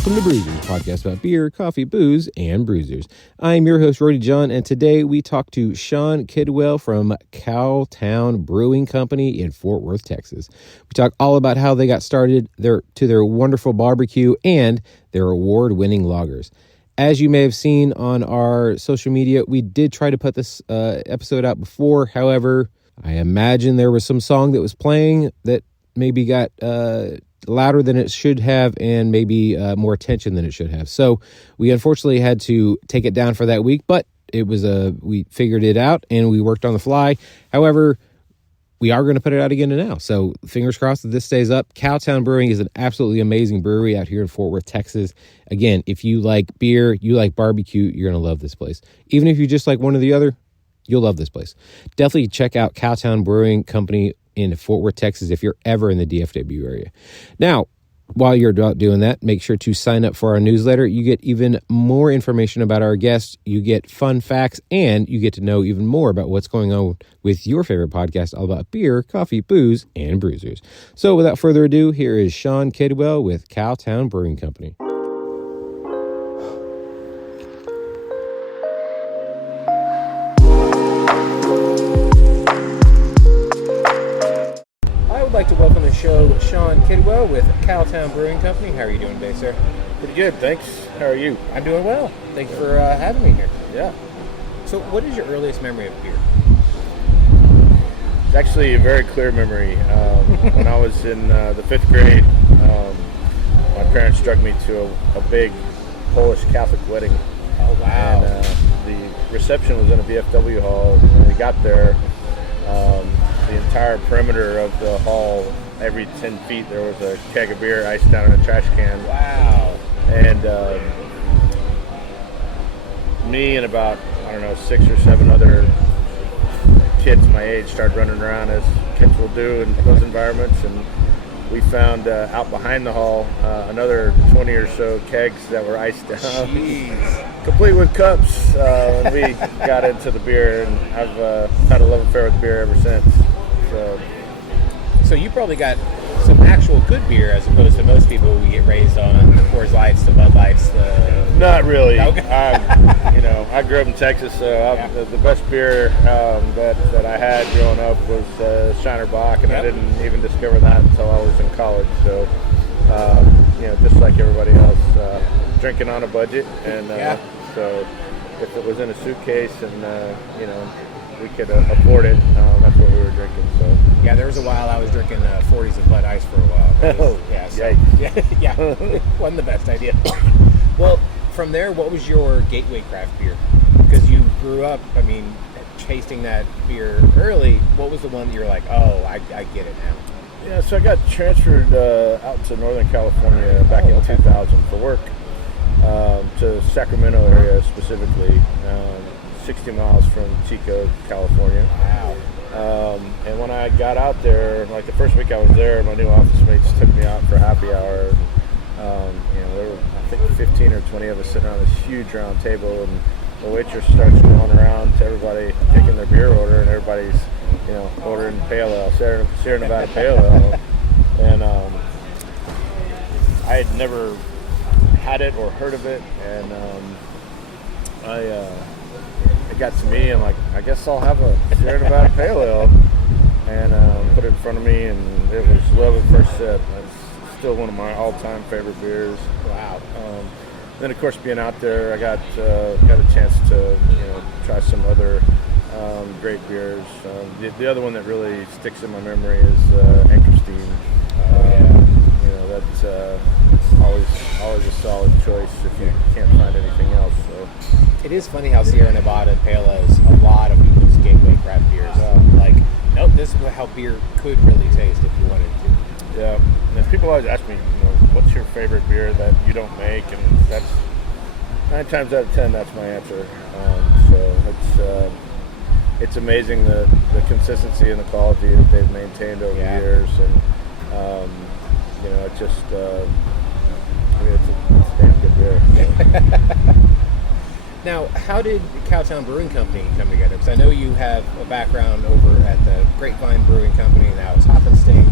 Welcome to Brewsers, a podcast about beer, coffee, booze, and bruisers. I'm your host, Rody John, and today we talk to Shawn Kidwell from Cowtown Brewing Company in Fort Worth, Texas. We talk all about how they got started, their wonderful barbecue, and their award-winning lagers. As you may have seen on our social media, we did try to put this episode out before. However, I imagine there was some song that was playing that maybe got louder than it should have and maybe more attention than it should have. So we unfortunately had to take it down for that week, but it was we figured it out and we worked on the fly. However, we are going to put it out again now. So fingers crossed that this stays up. Cowtown Brewing is an absolutely amazing brewery out here in Fort Worth, Texas. Again, if you like beer, you like barbecue, you're going to love this place. Even if you just like one or the other, you'll love this place. Definitely check out Cowtown Brewing Company in Fort Worth, Texas, if you're ever in the DFW area. Now, while you're doing that, make sure to sign up for our newsletter. You get even more information about our guests, you get fun facts, and you get to know even more about what's going on with your favorite podcast all about beer, coffee, booze, and bruisers. So without further ado, here is Shawn Kidwell with Cowtown Brewing Company. I'd like to welcome to the show Shawn Kidwell with Cowtown Brewing Company. How are you doing today, sir? Pretty good, thanks. How are you? I'm doing well. Thank you for having me here. Yeah. So what is your earliest memory of beer? It's actually a very clear memory. When I was in the 5th grade, my parents drugged me to a big Polish Catholic wedding. Oh, wow. And the reception was in a VFW hall. When we got there, the entire perimeter of the hall, every 10 feet, there was a keg of beer iced down in a trash can. Wow. And me and about, 6 or 7 other kids my age started running around as kids will do in those environments. And we found out behind the hall another 20 or so kegs that were iced down. Jeez. Complete with cups. And we got into the beer, and I've had a love affair with beer ever since. So you probably got some actual good beer as opposed to most people we get raised on the Coors Lights, the Bud Lights. Not really. Okay. I grew up in Texas, so the best beer that I had growing up was Shiner Bock, and I didn't even discover that until I was in college. So, just like everybody else, drinking on a budget, and so if it was in a suitcase and we could afford it, that's what we were drinking. So yeah, there was a while I was drinking 40s of Bud Ice for a while. Wasn't the best idea. Well, from there, what was your gateway craft beer? Because you grew up, tasting that beer early. What was the one that you're like, oh, I get it now? Yeah, so I got transferred out to Northern California back in 2000 for work, to Sacramento area specifically. 60 miles from Chico, California. Wow. And when I got out there, like the first week I was there, my new office mates took me out for happy hour. There were, I think, 15 or 20 of us sitting around this huge round table, and the waitress starts going around to everybody taking their beer order, and everybody's, ordering pale ale, sharing about a pale ale. And I had never had it or heard of it, and it got to me, and I guess I'll have a sharing about a pale ale, and put it in front of me, and it was love at first sip. It's still one of my all-time favorite beers. Wow. Then of course being out there, I got a chance to try some other great beers. The other one that really sticks in my memory is Ankerstein. That's always a solid choice if you can't find anything else. So it is funny how Sierra Nevada Pale Ale is a lot of people's gateway craft beers. Nope, this is how beer could really taste if you wanted to. Yeah, and people always ask me, what's your favorite beer that you don't make, and that's 9 times out of 10 that's my answer. So it's amazing the consistency and the quality that they've maintained over the years, and it's just it's a damn good beer. So. Now, how did Cowtown Brewing Company come together? Because I know you have a background over at the Grapevine Brewing Company, now it's Hoppenstein.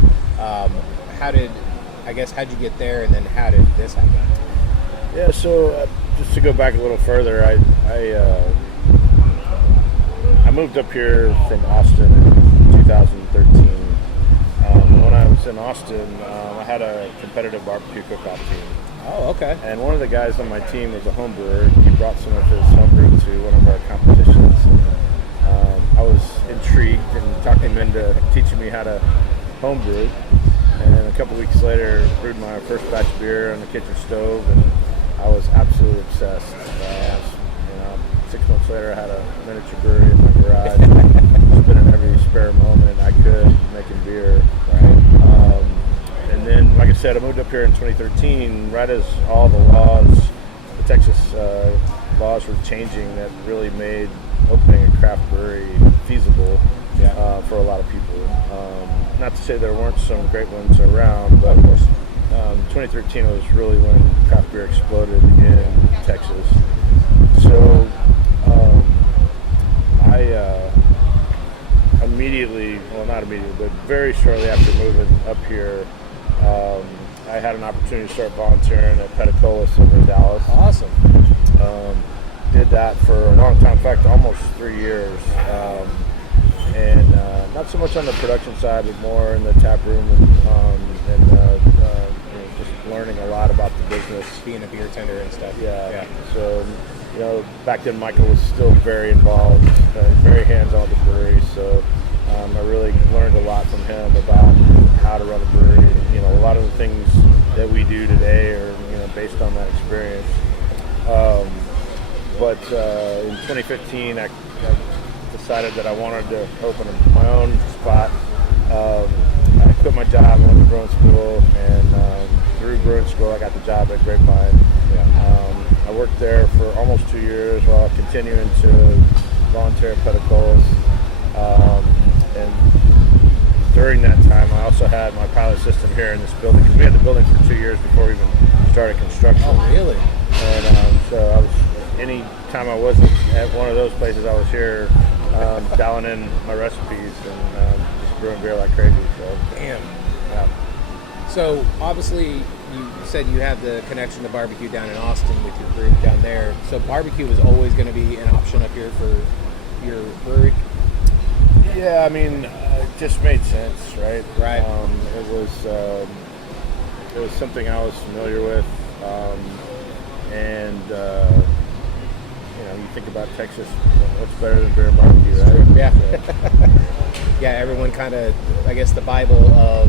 How'd you get there, and then how did this happen? Yeah, so just to go back a little further, I moved up here from Austin in 2013. When I was in Austin, I had a competitive barbecue cook-off team. Oh, okay. And one of the guys on my team was a home brewer. He brought some of his homebrew to one of our competitions. I was intrigued and talked him into teaching me how to homebrew. And a couple weeks later, brewed my first batch of beer on the kitchen stove, and I was absolutely obsessed. 6 months later, I had a miniature brewery in my garage, spending every spare moment I could making beer. Right. And then, like I said, I moved up here in 2013, right as all the Texas laws were changing that really made opening a craft brewery feasible for a lot of people. Not to say there weren't some great ones around, but 2013 was really when craft beer exploded in Texas. So I not immediately, but very shortly after moving up here, I had an opportunity to start volunteering at Petacolis in Dallas. Awesome. Did that for a long time, in fact, almost 3 years. And not so much on the production side, but more in the tap room and just learning a lot about the business. Being a beer tender and stuff. Yeah. So, back then Michael was still very involved, very hands-on with the brewery. So I really learned a lot from him about how to run a brewery. A lot of the things that we do today are, based on that experience. But in 2015, I decided that I wanted to open my own spot. I quit my job, went to brewing school, and through brewing school, I got the job at Grapevine. I worked there for almost 2 years while continuing to volunteer at Petacolis. And during that time, I also had my pilot system here in this building, because we had the building for 2 years before we even started construction. Oh, really? And so I was, any time I wasn't at one of those places, I was here dialing in my recipes and just brewing beer like crazy. So. Damn. Yeah. So obviously, you said you have the connection to barbecue down in Austin with your brewery down there. So barbecue was always going to be an option up here for your brewery? Yeah, I mean, it just made sense, right? Right. It was something I was familiar with, and you think about Texas, what's better than beer and barbecue, right? Yeah. Yeah, everyone kind of, I guess the Bible of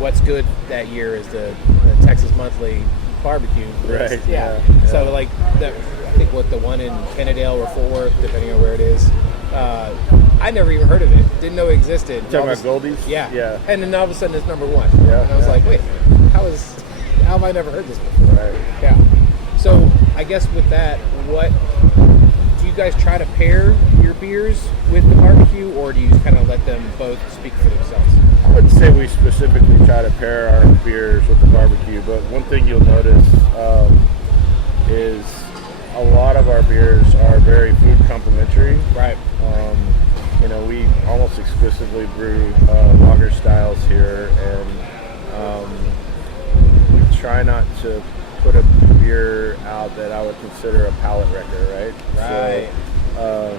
what's good that year is the Texas Monthly barbecue. Right. Yeah. So like, I think the one in Kennedale or Fort Worth, depending on where it is. I never even heard of it. Didn't know it existed. Talking about Goldies? Yeah. Yeah. And then all of a sudden it's number one. Yeah. And I was like, wait, how have I never heard this before? Right. Yeah. So I guess with that, what do you guys try to pair your beers with the barbecue, or do you kind of let them both speak for themselves? I wouldn't say we specifically try to pair our beers with the barbecue, but one thing you'll notice is a lot of our beers are very food complementary. Right. We almost exclusively brew lager styles here, and we try not to put a beer out that I would consider a palate wrecker, right? Right. So,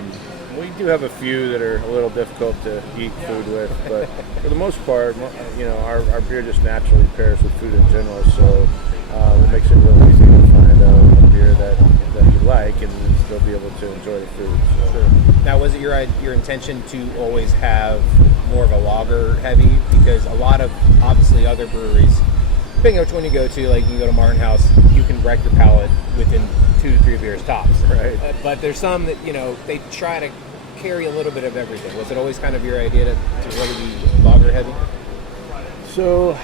we do have a few that are a little difficult to eat food with, but for the most part, our beer just naturally pairs with food in general, so it makes it really easy to find a beer that you like and still be able to enjoy the food. So. Sure. Now, was it your intention to always have more of a lager heavy? Because a lot of, obviously, other breweries, depending on which one you go to, like you go to Martin House, you can wreck your palate within 2 to 3 beers tops. Right. But there's some that, they try to carry a little bit of everything. Was it always kind of your idea to really be lager heavy? So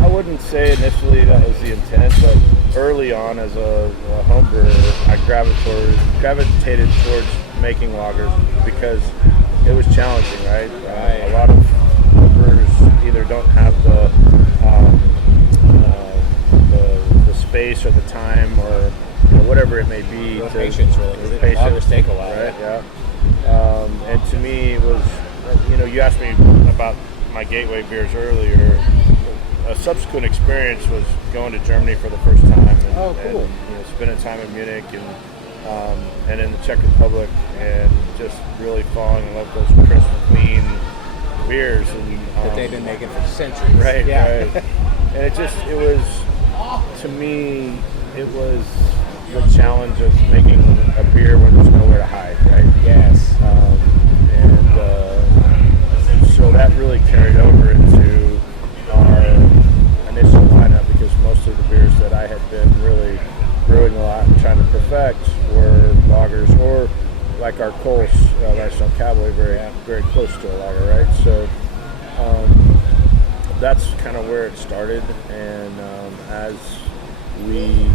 I wouldn't say initially that was the intent, but early on as a home brewer, I gravitated towards making lagers because it was challenging, right? A lot of home brewers either don't have the space or the time or whatever it may be. Patience, really. Because lagers take a while. Right, yeah. And to me, it was, you asked me about my gateway beers earlier. a subsequent experience was going to Germany for the first time. And, Oh, cool. and spending time in Munich and in the Czech Republic, and just really falling in love with those crisp, clean beers. And, that they've been making for centuries. Right, Yeah. right. And it was, to me, it was the challenge of making a beer when there's nowhere to hide, right? Yes. So that really carried over into our initial lineup, because most of the beers that I had been really brewing a lot and trying to perfect were lagers, or like our Kolsch, Shawn Kidwell, very close to a lager, right? So that's kind of where it started, and as we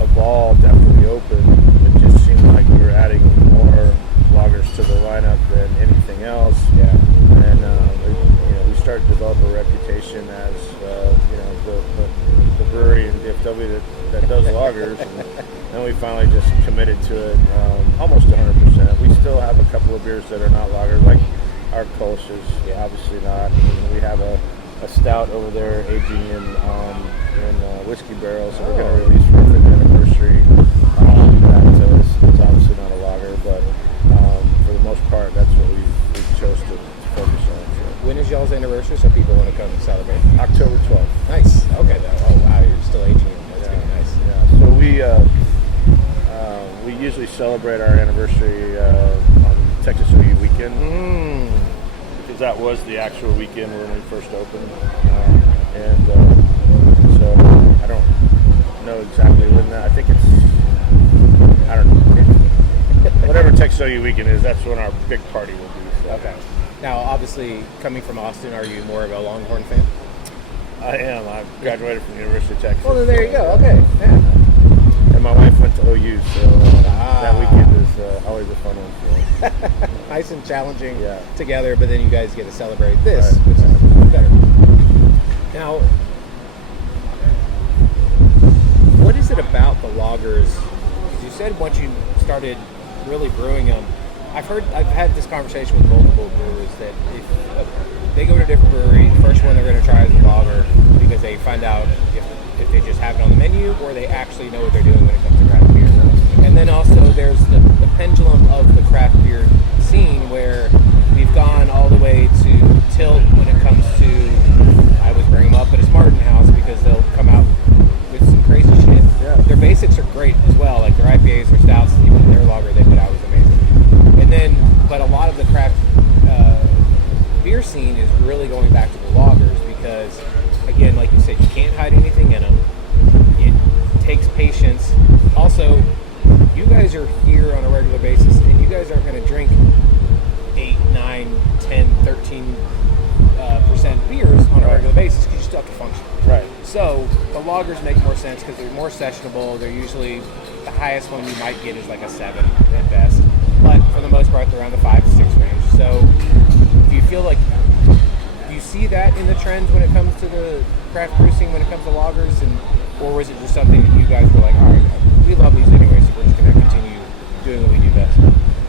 evolved after we opened, it just seemed like we were adding more lagers to the lineup than anything else. Yeah. And we started to develop a reputation as the brewery in DFW that does lagers, and then we finally just committed to it almost 100%. We still have a couple of beers that are not lagers, like our Kolsch is obviously not. And we have a stout over there aging in whiskey barrels, so we're going to release for our 5th anniversary. That's obviously not a lager, but for the most part, that's what we chose to focus on. So. When is y'all's anniversary, so people want to come and celebrate? October 12th. Nice. Okay. Oh wow, you're still aging them. That's gonna be nice. Yeah. So we usually celebrate our anniversary on Texas OU weekend. Because that was the actual weekend when we first opened, so I don't know exactly when that. I think I don't know. Whatever Texas OU weekend is, that's when our big party will be. So. Okay. Now, obviously, coming from Austin, are you more of a Longhorn fan? I am. I graduated from the University of Texas. Well, then there you go. Okay. Yeah. And my wife went to OU, so that weekend is always a fun one for us. Nice and challenging Yeah. together, but then you guys get to celebrate this, Right. which is better. Now, what is it about the lagers? Because you said once you started really brewing them, I've had this conversation with multiple brewers that if they go to a different brewery, the first one they're going to try is the lager, because they find out if they just have it on the menu or they actually know what they're doing when it comes to craft beer. And then also there's the pendulum of the craft beer scene, where we've gone all the way to tilt when it comes to, I always bring them up, but it's Martin House, because they'll come out with some crazy shit. Yeah. Their basics are great as well, like their IPAs, their stouts, even their lager they put out was amazing. And then, but a lot of the craft beer scene is really going back to the lagers, because, again, like you said, you can't hide anything in them. It takes patience. Also, you guys are here on a regular basis, and you guys aren't going to drink 8, 9, 10, 13% beers on a regular basis, because you still have to function. Right. So the lagers make more sense because they're more sessionable. They're usually, the highest one you might get is like a 7 at best. But for the most part, they're around the 5 to 6 range. So do you feel like you see that in the trends when it comes to the craft brew scene, when it comes to lagers, or was it just something that you guys were like, all right, we love these anyway, so we're just going to continue doing what we do best?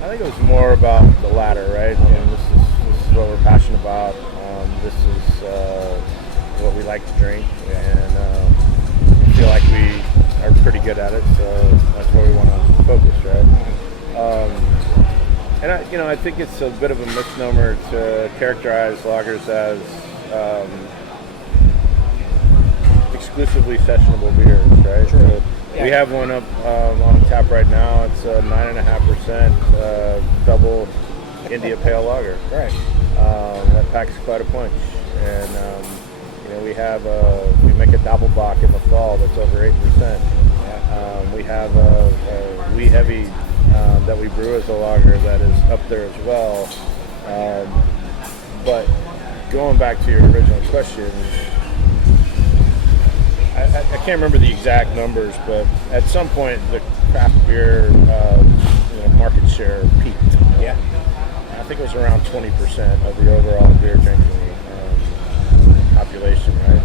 I think it was more about the latter, right? I mean, this is what we're passionate about. This is what we like to drink, and I feel like we are pretty good at it, so that's where we want to focus, right? And I think it's a bit of a misnomer to characterize lagers as exclusively sessionable beers, right? Sure. So Yeah. we have one up on tap right now. It's a 9.5% double India Pale Lager. Right. That packs quite a punch, and we make a Doppelbock in the fall that's over 8%. We have a wee heavy that we brew as a lager that is up there as well. But going back to your original question, I can't remember the exact numbers, but at some point the craft beer market share peaked. Yeah. I think it was around 20% of the overall beer drinking population, right?